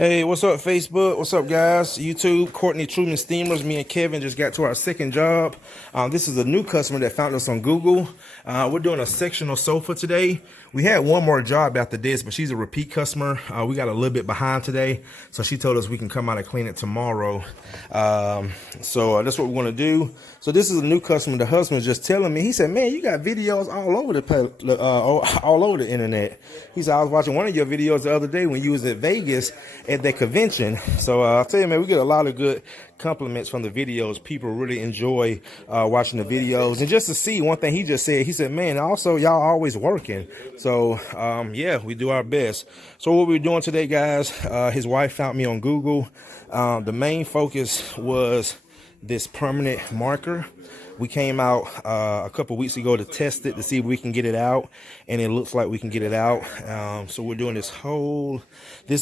Hey, what's up, Facebook? What's up, guys? YouTube, Courtney Truman Steamers. Me and Kevin just got to our second job. This is a new customer that found us on Google. We're doing a sectional sofa today. We had one more job after this, but she's a repeat customer. We got a little bit behind today, so she told us we can come out and clean it tomorrow. So that's what we're going to do. So this is a new customer. The husband was just telling me, he said, man, you got videos all over all over the internet. He said, I was watching one of your videos the other day when you was at Vegas at that convention. So I'll tell you, man, we get a lot of good compliments from the videos. People really enjoy watching the videos. And just to see, one thing he just said, he said, man, also y'all always working. So yeah, we do our best. So what we're doing today, guys, his wife found me on Google. The main focus was this permanent marker. We came out a couple weeks ago to test it to see if we can get it out, and it looks like we can get it out. So we're doing this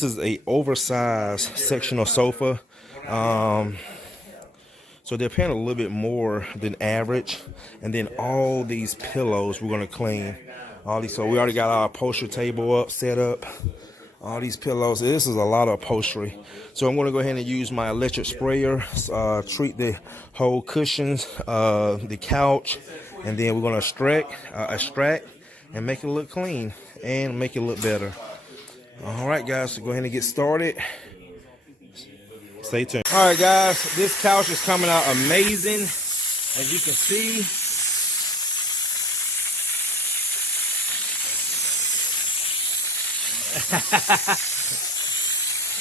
is a oversized sectional sofa. So they're paying a little bit more than average. And then all these pillows we're gonna clean. So we already got our upholstery table set up. All these pillows. This is a lot of upholstery. So I'm going to go ahead and use my electric sprayer, treat the whole cushions, the couch, and then we're going to extract and make it look clean and make it look better. All right, guys, so go ahead and get started. Stay tuned. All right, guys, this couch is coming out amazing. As you can see,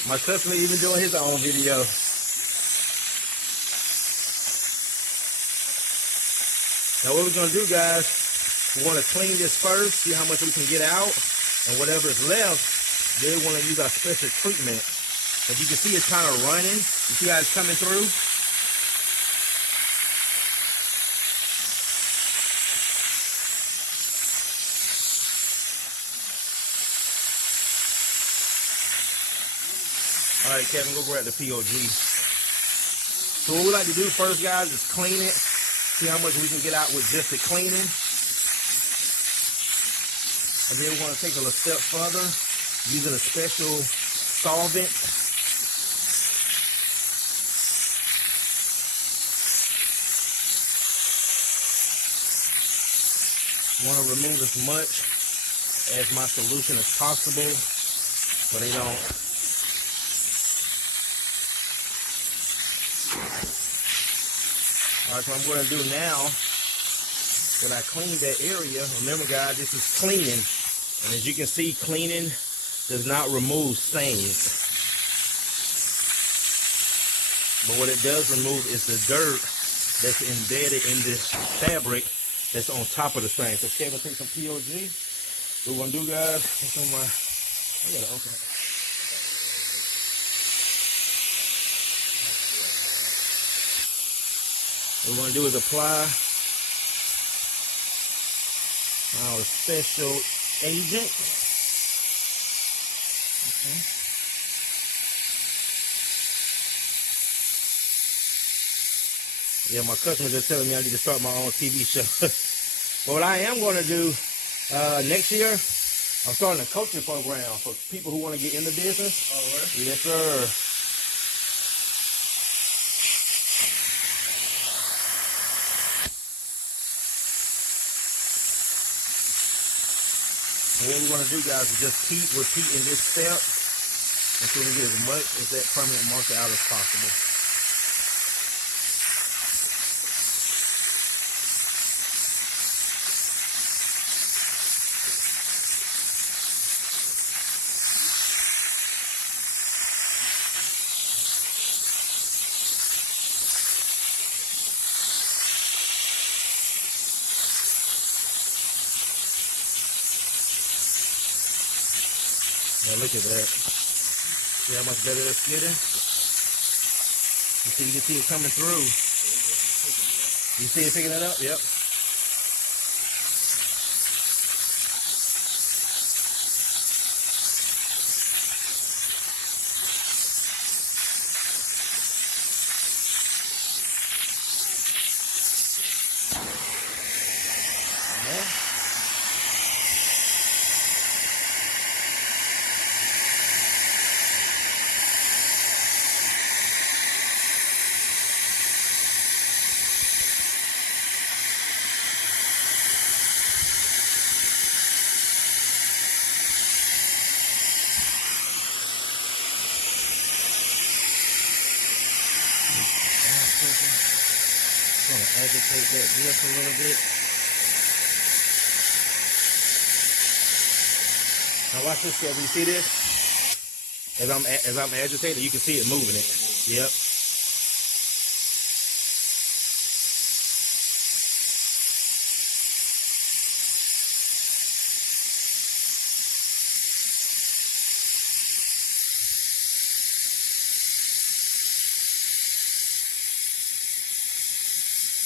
my customer even doing his own video. Now what we're gonna do, guys, we wanna clean this first, see how much we can get out, and whatever is left, then we wanna use our special treatment. As you can see, it's kind of running. You see how it's coming through? All right, Kevin, go grab the POG. So what we like to do first, guys, is clean it. See how much we can get out with just the cleaning. And then we're going to take it a step further using a special solvent. I want to remove as much as my solution as possible so they don't. All right, so I'm going to do now, when I clean that area, remember guys, this is cleaning. And as you can see, cleaning does not remove stains. But what it does remove is the dirt that's embedded in this fabric that's on top of the stain. So Kevin, take some POG. What we're going to do, guys, it's on my, I got to open it. What we're going to do is apply our special agent. Okay. Yeah, my customers are telling me I need to start my own TV show. But what I am going to do next year, I'm starting a coaching program for people who want to get in the business. Oh, right? Yes, sir. And what we're going to do, guys, is just keep repeating this step until we get as much of that permanent marker out as possible. Now look at that. See how much better that's getting? You can see it coming through. You see it picking it up? Yep. Agitate that just a little bit. Now watch this, Kevin. You see this? As I'm agitating, you can see it moving it. Yep.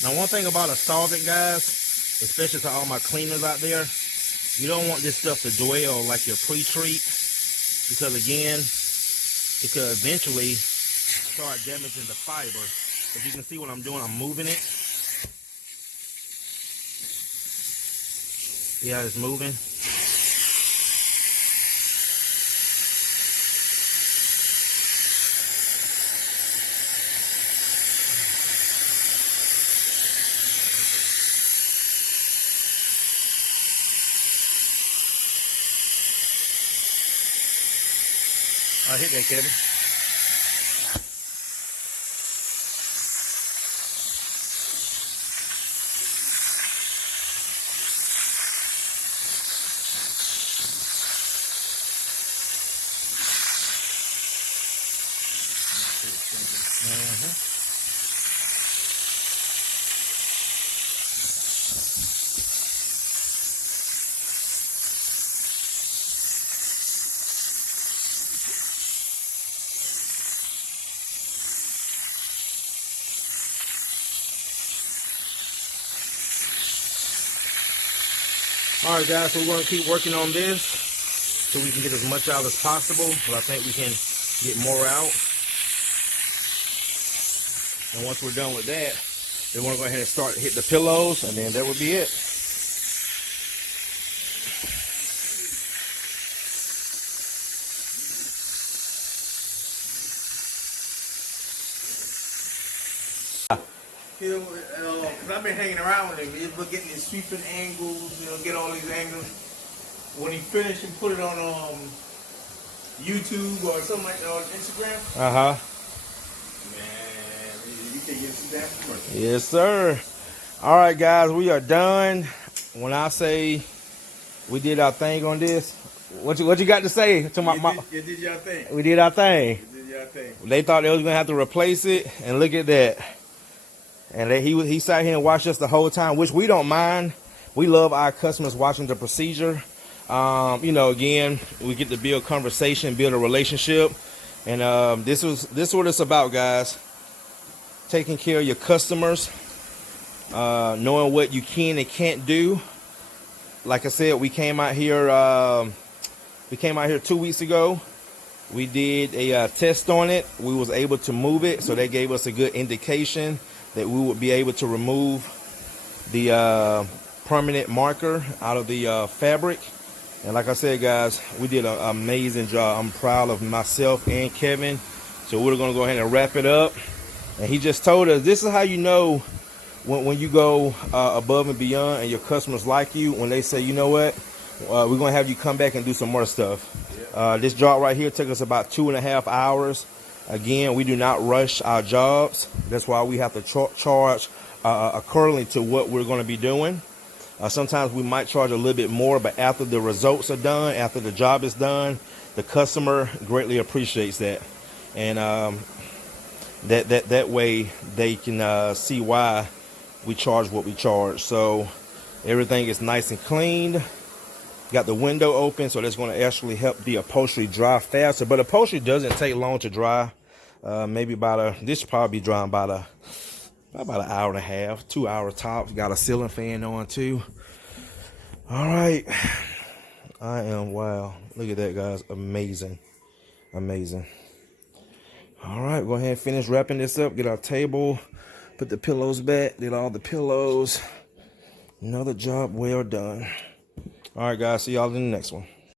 Now, one thing about a solvent, guys, especially to all my cleaners out there, you don't want this stuff to dwell like your pre-treat, because again, it could eventually start damaging the fiber. As you can see what I'm doing, I'm moving it. See how it's moving? I hit that, Kevin. All right, guys, so we're going to keep working on this so we can get as much out as possible, but I think we can get more out. And once we're done with that, then we're going to go ahead and start hit the pillows, and then that would be it. Because I've been hanging around with him. He's been getting these sweeping angles, get all these angles. When he finished and put it on YouTube or something like that on Instagram. Man, you can get some damn commercial. Yes, sir. All right, guys, we are done. When I say we did our thing on this, what you got to say to my? You did your thing. We did our thing. You did your thing. They thought they was gonna have to replace it, and look at that. And he sat here and watched us the whole time, which we don't mind. We love our customers watching the procedure. Again, we get to build conversation, build a relationship, and this is what it's about, guys. Taking care of your customers, knowing what you can and can't do. Like I said, we came out here 2 weeks ago. We did a test on it. We was able to move it, so they gave us a good indication that we would be able to remove the permanent marker out of the fabric. And like I said, guys, we did an amazing job. I'm proud of myself and Kevin. So we're going to go ahead and wrap it up. And he just told us, this is how you know when you go above and beyond and your customers like you, when they say, you know what, we're going to have you come back and do some more stuff. This job right here took us about 2.5 hours. Again, we do not rush our jobs. That's why we have to charge accordingly to what we're going to be doing. Sometimes we might charge a little bit more, but after the results are done, after the job is done, the customer greatly appreciates that. And that way they can see why we charge what we charge. So everything is nice and cleaned. Got the window open, so that's going to actually help the upholstery dry faster. But upholstery doesn't take long to dry. Maybe this should probably be drying about an hour and a half, 2 hours tops. Got a ceiling fan on too. All right, wow. Look at that, guys. Amazing. All right, go ahead and finish wrapping this up. Get our table, put the pillows back. Did all the pillows. Another job well done. All right, guys, see y'all in the next one.